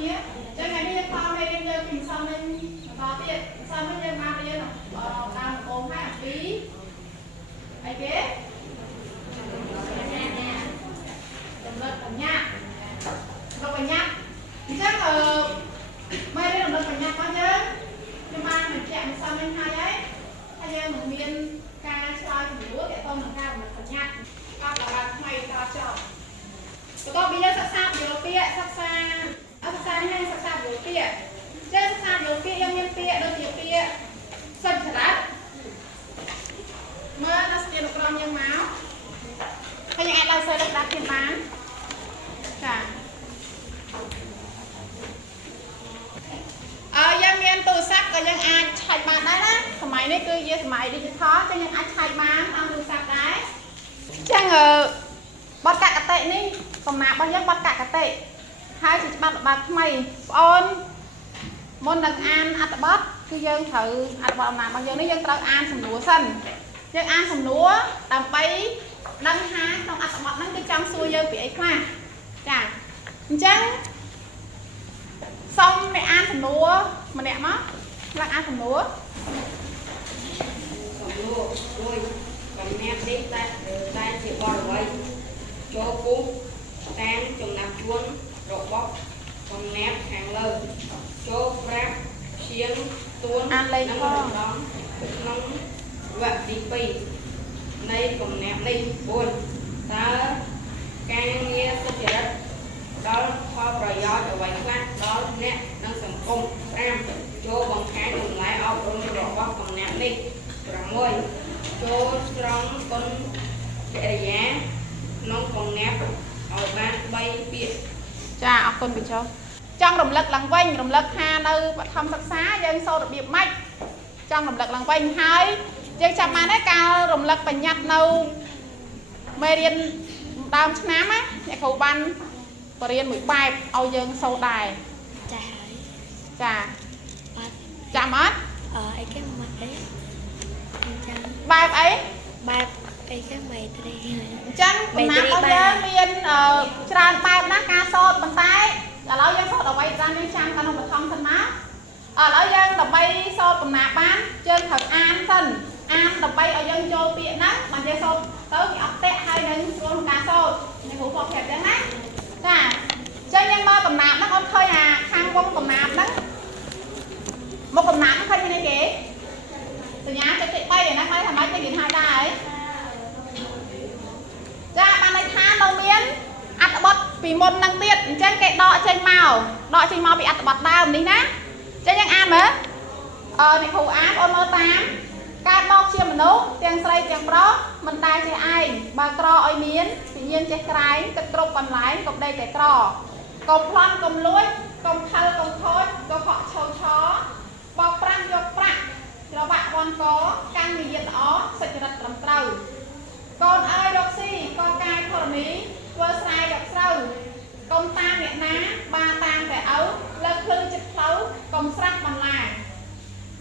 គ្នាចឹងថ្ងៃនេះយើងតមេរៀនយើងពីសំនឹងបន្តទៀតសំនឹងយើងបានរៀនតាមដំបូងហើយអំពីអីគេតម្លឹកបញ្ញាដល់បញ្ញាអញ្ចឹងមេរៀនតម្លឹកបញ្ញារបស់យើងខ្ញុំបានបញ្ជាក់មិនសំនឹងហើយហើយយើងនឹងមានការឆ្លើយសំណួរទាក់ទងនឹងការតម្លឹកបញ្ញាអត់ដល់ថ្មីតចប់បន្ទាប់ពីយើងសិក្សាពីពាក្យសិក្សានេះសិក្សាពីពាក្យចេះសិក្សាពីពាក្យយើងមានពាក្យដូចជាពាក្យសុចរិតមើលនៅស្ទីលក្រុមយើងមកហើយយើងអាចឡើងសើលើកដាក់ទៀតបានចាយើងមានទូរស័ព្ទក៏យើងអាចឆែកបានដែរណាសម័យនេះគឺជាសម័យ digital ចឹងយើងអាចឆែកបានតាមទូរស័ព្ទដែរចឹងបទកតិនេះកំណារបស់យើងបទកតិហើយជាច្បាប់ល្បាតថ្មីបងអូនមុននឹងអានអត្ថបទគឺយើងត្រូវអត្ថបទអំណាចរបស់យើងនេះយើងត្រូវអានសំណួរសិនយើងអានសំណួរដើម្បីដឹងថាក្នុងអត្ថបទហ្នឹងគឺចង់សួរយើងពីអីខ្លះចាអញ្ចឹងសូមអ្នកអានសំណួរម្នាក់មកឡើងអានសំណួរមួយកំណាប់នេះតែជាបរិវ័យចូលពុះតាមចំណាប់ជួនរបស់កំណាប់ខាងលើចូលប្រាប់ឈៀងទួនអានលេខផងក្នុងវគ្គទី2នៃកំណាប់នេះ4តើការងារសុចរិតដល់ផលប្រយោជន៍អ្វីខ្លះដល់អ្នកនិងសង្គម5ចូលបង្ហាញតម្លៃអប់រំរបស់កំណាប់នេះ6ចូលស្រង់គុណកិរិយាក្នុងកំណាប់ឲ្យបាន3ពាក្យចាអរគុណកញ្ចោចង់រំលឹកឡើងវិញរំលឹកថានៅបឋមសិក្សាយើងសូត្ររបៀបម៉េចចង់រំលឹកឡើងវិញហើយយើងចាំបានដែរការរំលឹកបញ្ញត្តិនៅមេរៀនដើមឆ្នាំណាអ្នកគ្រូបានបរៀនមួយបែបឲ្យយើងសូត្រដែរចាហើយចាចាំអត់អីគេមកអីចាំបែបអីបែបអីគេមេត្រីអញ្ចឹងកំណាប់របស់យើងមានច្រើនបែបណាការសូត្រប៉ុន្តែឥឡូវយើងសូត្រអ្វីបានយើងចាំក្នុងបឋមសិនមកឥឡូវយើងដើម្បីសូត្រកំណាប់បានយើងត្រូវអានសិនអានដើម្បីឲ្យយើងចូលពាក្យហ្នឹងបានយើងសូត្រទៅគេអត់តាក់ហើយនឹងស្រួលក្នុងការសូត្រអ្នកគ្រូគាត់ប្រាប់ចឹងណាចាអញ្ចឹងយើងមើលកំណាប់ហ្នឹងអូនឃើញអាខាងវងកំណាប់ហ្នឹងមកកំណាប់ហ្នឹងឃើញមានអីគេសញ្ញាចុច3ឯណាហើយថាម៉េចគេនិយាយឲ្យដែរចាបានន័យថានៅមានអត្ថបទពីមុនហ្នឹងទៀតអញ្ចឹងគេដកចេញមកពីអត្ថបទដើមនេះណាអញ្ចឹងយើងអានមើលអ្នកគ្រូអានបងមើលតាមកើតមកជាមនុស្សទាំងស្រីទាំងប្រុសមិនដែលចេះឯងបើក្រឲ្យមានវិញ្ញាណចេះក្រែងគិតគ្រប់កន្លែងកុំដេកតែក្រកុំប្លន់កុំលួចកុំខលកុំខូចកុំហក់ឆោឆបោកប្រាំងយកប្រាក់ច្រវាក់វ៉ាន់កកាន់វិញ្ញាណល្អសុចរិតត្រឹមត្រូវកូនអើយរកស៊ីកកាយធរណីធ្វើស្រែយកស្រូវកុំតាមអ្នកណាបានតាមតែឪលើកភ្លឺចិត្តផ្លូវកុំស្រាស់បន្លា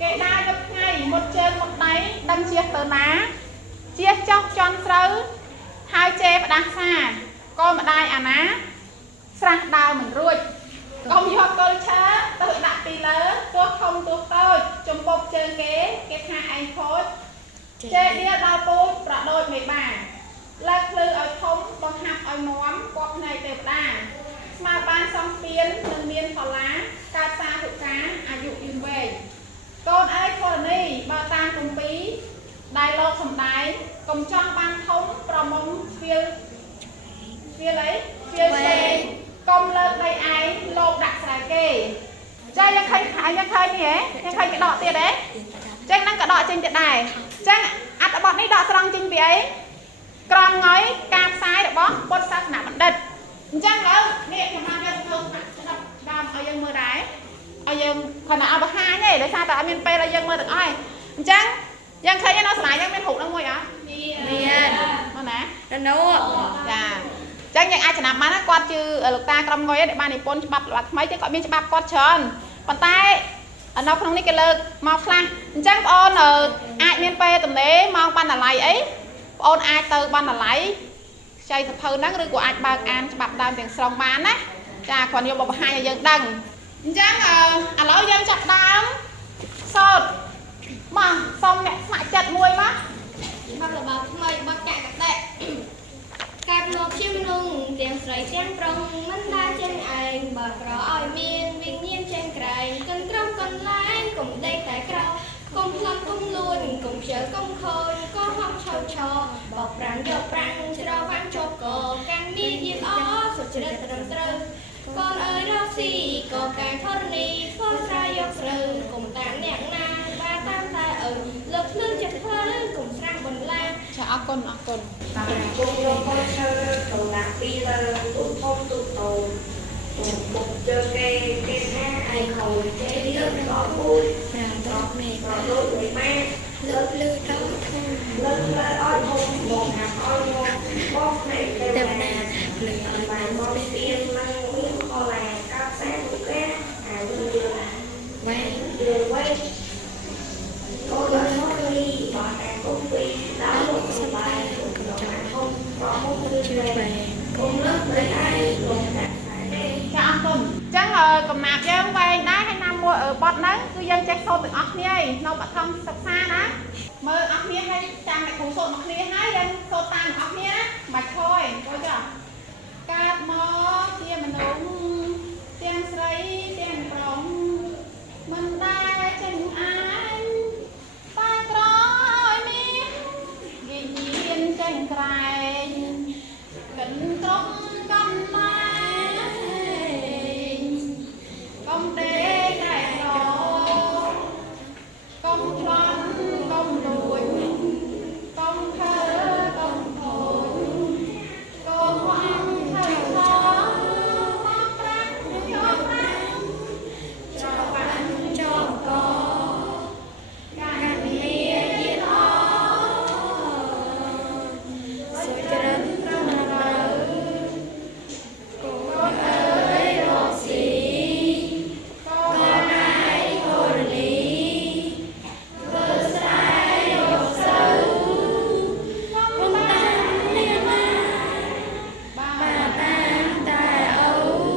គេដើរយប់ថ្ងៃមុតជើងមុតដៃដឹងជះទៅណាជះចោះជន់ស្រូវហើយជេផ្ដាសាក៏ម្ដាយអាណាស្រះដើរមិនរួចកុំយកកុលឈើទៅដាក់ពីលើទោះធំទោះតូចចំពប់ជើងគេថាឯងខូចជេដៀដល់ពូជប្រដូចមេបាលើកភ្លឺឲ្យធំបង្ហាប់ឲ្យមាំគប់ផ្នែកទេវតាស្មាបានសំពៀននឹងមានផល្លាកើតសាធុការអាយុយឺនវែងកូនអើយធរណីបើតាមគម្ពីរដែលលោកសំដែងកុំចង់បានធំប្រមុំស្ពាលអីស្ពាលផ្សេងកុំលើកដៃឯងលោកដាក់ស្រែគេចាយើងឃើញនេះហ៎យើងឃើញគេដកទៀតហ៎ចឹងហ្នឹងក៏ដកចេញទៀតដែរចឹងអត្ថបទនេះដកស្រង់ចេញពីអីក្រមងយការផ្សាយរបស់ពុទ្ធសាសនាបណ្ឌិតអញ្ចឹងឥឡូវនេះខ្ញុំបានយកទៅស្ដាប់ដើមឲ្យយើងមើលដែរឲ្យយើងគ្រាន់តែឲ្យបង្ហាញទេដោយសារតែអត់មានពេលឲ្យយើងមើលទាំងអស់អញ្ចឹងយើងឃើញនៅស្លាយយើងមានរូបហ្នឹងមួយអត់មានមកណានោះចាអញ្ចឹងយើងអាចចំណាប់បានណាគាត់ជាលោកតាក្រមងយដែលបាននិពន្ធច្បាប់ល្បាតថ្មីចឹងគាត់មានច្បាប់គាត់ច្រើនប៉ុន្តែនៅក្នុងនេះគេលើកមកខ្លះអញ្ចឹងបងអូនអាចមានពេលទំនេរម៉ោងបណ្ណាល័យអីបងអូនអាចទៅបណ្ណាល័យខ្ចីសភៅហ្នឹងឬក៏អាចបើកអានច្បាប់ដើមទាំងស្រុងបានណា Chà còn nhiều bọc hai là dân đằng chẳng lâu dân chặt đám sốt mà xong nè mãi chặt mùi má bắt là bảo mày bắt chạy các đệ cạp nộp chim nung tiếng sợi tiếng prong mân đa trên ảnh bà rõ ỏi miên vinh nhiên trên cày cần trong cần lái cùng đây tại cao cùng lâm cùng luôn cùng chờ cùng khôi có hông trâu trò bọc rắn dọc răng cho vang cho cổ càng đi yên ó sụt chân trầm trơ con ơi đó xì có cái thôn ni phơi ra dọc rừng cùng tán nhạc na ba tam ta ở lực lưng chật phơi cùng sang bần la chà ác con tại cô vô con sơ đồ lạc đi là tụt thông tụt tồn một chơi cây ha ai hồi chơi đi hơn có vui đó mẹ có đôi người ma lớp lư đó thôi lên oi thôn một hạt oi một bóp này tầm nào lửa ở bài bàn món bên tiên mang miếng kho là cao sáng một cái vừa quay quay cô lời nói đi bảo tàng công ty đã một sân bài bay cùng chồng không có một người chưa về cùng lớp với ai cùng đặt chà ác con chẳng cầm nạp dân về đá hay năm mua ở bọt nắng cứ dân check sốt từ ốc nhây nó bắt thông sập xa đó mơ ốc nhây hay chàng lại khủ sốt ốc nhây hái dân sốt tan ốc nhây mạch thôi coi chưa cạp mò kia mình đúng tiếng sấy tiếng prong mình đai chân anh ba trôi miên ghi nhiên chân cài cẩn công con mai công tế cài đó công loan công đùi công thơ công thổi công hoang thơ khó bác rác cho rác cho bạn cho có càng nghe yên ó rồi chân con ơi đó xì con ai hồn lý vơ sai đổ sâu công tan liên mai bà tan tài ấu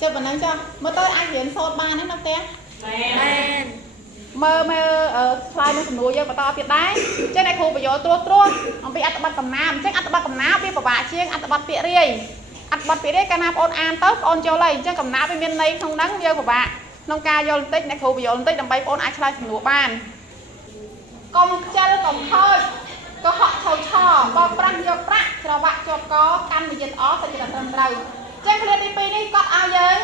chơi bản năng cho mơ tới anh diễn sốt ba đấy năm té ban mơ ở slide nó sầm núi dân và to tiệt đấy trên này khu bây giờ tua ông bị ăn bát cầm nam trên ăn bát cầm nam bị bà chiên ăn bát bịa riêng cái nam ôn an tớp ôn cho lấy trên cầm nam bên miền này không nắng dân bà nông ca vô tích này khu bây giờ tích đầm bay ôn ai slide sầm núi ban công chân công thôi có họ thầu trò bom prang vô prang cho bạn cho có căn bị giật ó sẽ là tầm đầu trên cái đi pi đi có ao dân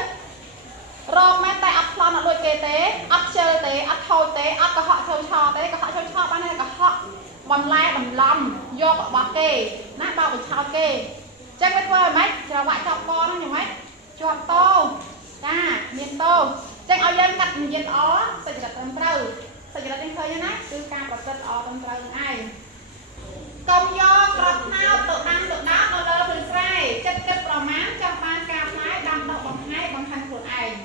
rong men tay ấp lon ở đôi kê tế ấp chơi tế ấp thôi tế ấp có họ thầu trò tế có họ thầu trò ban này có họ bầm lai bầm lom vô bỏ kê nát bao bị chao kê trên cái vơi mấy cho bạn cho con nó nhiều mấy cho tô ta miền tô trên ao dân cắt miền ó sẽ là tầm đầu sẽ là tiếng khơi như nát từ ca bật rất ó tầm đầu ai công do cọp nào tự đá nó lơ từ sai chất chất vào máng trong ban cà phái đâm đậu bằng hai bằng hành của ai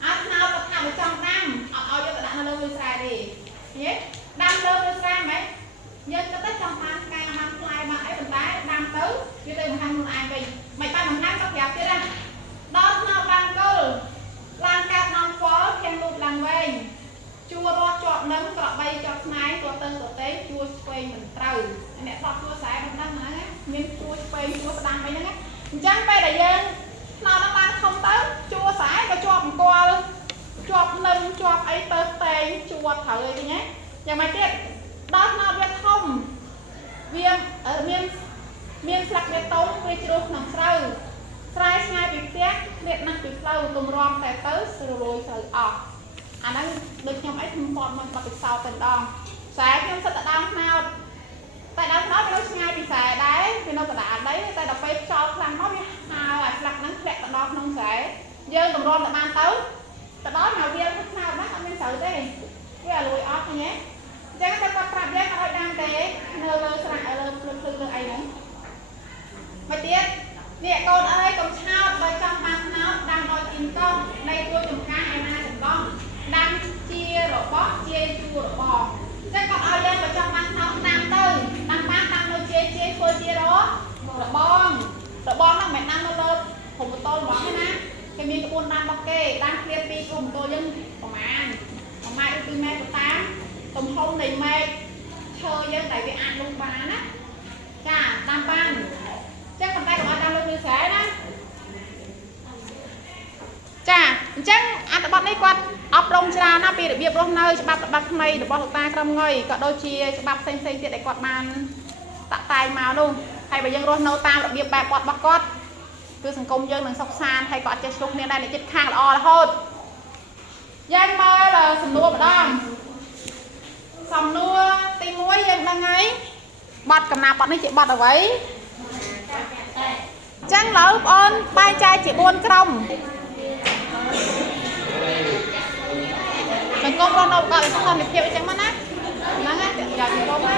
áo nào tập nào trong năm ở cho tự nó lơ từ sai đi nhé đâm lơ từ sai mấy nhân cho tất trong ban cà ban fly mà ấy mình tái đâm tới chứ đây bằng hành của ai mình mày tay bằng năm các dạo chưa ra đó nào ban cơ lan cà non phó khen lụt làng về chua ro chọn nấm cọ bay chọn máyตัวเติมตัวเต้chua quay mình trâu mẹ tọt chua sải mình đang nói miếng chua quay chua đang mấy nữa chẳng phải đại dân nó đang không tới chua sải và chọn qua chọn nấm chọn ấy tới tây chua thở đi nhé giờ mày tiếp đó nó biết không viêm ở miếng sạc bê tông với chua nằm trâu trai ngay bị tiếc liệt năng bị lâu tùm rom tại tới rồi trời anh ấy được nhóm ấy không còn mình bật sau từng đòn sẽ nhóm sẽ đong nào tại đó nó cái ngay bị xài đấy thì nó đã đấy tại đọc phải cho làm nó nào là lạc nắng lẹt tại đó không sẽ dơ tùm rom tại ban tới tại đó nào kia nào đó anh nên sợ thế cái là lùi off nhé cho cái con phạm giác nó đang thế nơ lơ sạc lơ lơ ấy nữa mà tiếc nè con ơi con sao rồi trong mặt nó đang ngồi tìm con đây tôi dùng cá ai na dùng con đang chia rồi bóp chia chua rồi bò cái con ao lên vào trong mặt nó đang tới đang bát đang nó chia phơi chia đó rồi bon nó mẹ năng nó lên ហុំម៉ូតូរបស់គេណាគេមានក្បួនដានរបស់គេដានឃ្លាពីហុំម៉ូតូយើងប្រហែល1ម៉ែត្រឬ2ម៉ែត្រទៅតាមទំហំនៃម៉ែត្រឈើយើងដែលវាអាចលុបបានណាចាតាមបានចឹងប៉ុន្តែកុំឲ្យតាមលើឬស្រែណាចាអញ្ចឹងអត្ថបទនេះគាត់អប់រំច្រើនណាស់ពីរបៀបរស់នៅច្បាប់របបថ្មីរបស់លោកតាក្រមងុយក៏ដូចជាច្បាប់ផ្សេងៗទៀតដែលគាត់បានតាក់តែងមកនោះហើយបើយើងរស់នៅតាមរបៀបបែបគាត់របស់គាត់គឺសង្គមយើងនឹងសុខសាន្តហើយក៏អត់ចេះឆ្លុះគ្នាដែរអ្នកចិត្តខាងល្អរហូតយើងមើលសំណួរម្ដងសំណួរទី1យើងដឹងហើយបទកំណាបទនេះជាបទអ្វីអញ្ចឹងឥឡូវបងប្អូនបែងចែកជា4ក្រុមសង្គមរស់នៅប្រកបដោយសន្តិភាពអញ្ចឹងមកណាហ្នឹងណាយកជាក្រុមណា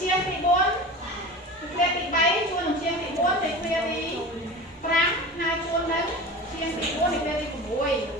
ជាងទី4គ្រាទី3ជួននឹងជាងទី4នៃគ្រាទី5ហើយជួននឹងជាងទី4នៃគ្រាទី6